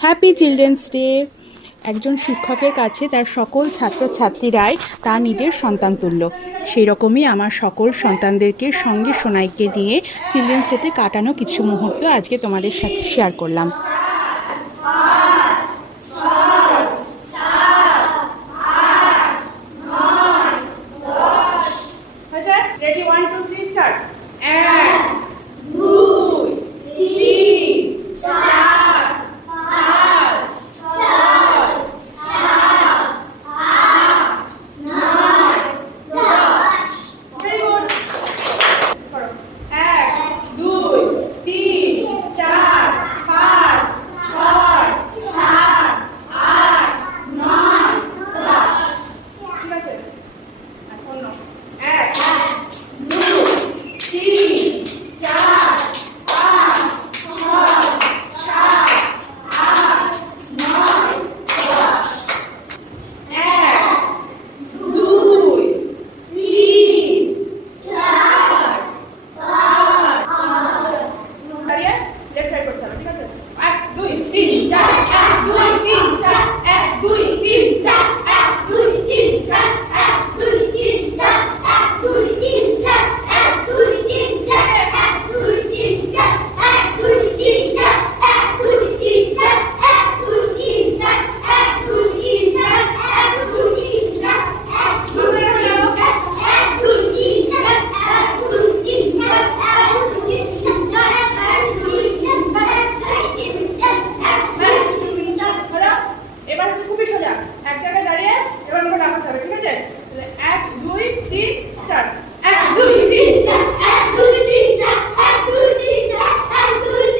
Happy children's day. একজন শিক্ষকের কাছে তার সকল ছাত্রছাত্রীরাই তার নিজের সন্তান তুল্য। সেই রকমই আমার সকল সন্তানদেরকে সঙ্গে সোনাইকে নিয়ে চিলড্রেন্স ডেতে কাটানো কিছু মুহূর্ত আজকে তোমাদের সাথে শেয়ার করলাম। Ready, 1 2 3 start. 1 2 3 4 5 6 7 8 9 10। Very good. করো। 1 2 3 4 5 6 7 8 9 10। ঠিক আছে, এখন 1 2 3 4 5 6 7 8 9 10। 1 2 3 4 5। দাঁড়িয়ে লেফট রাইট করতে হবে, ঠিক আছে?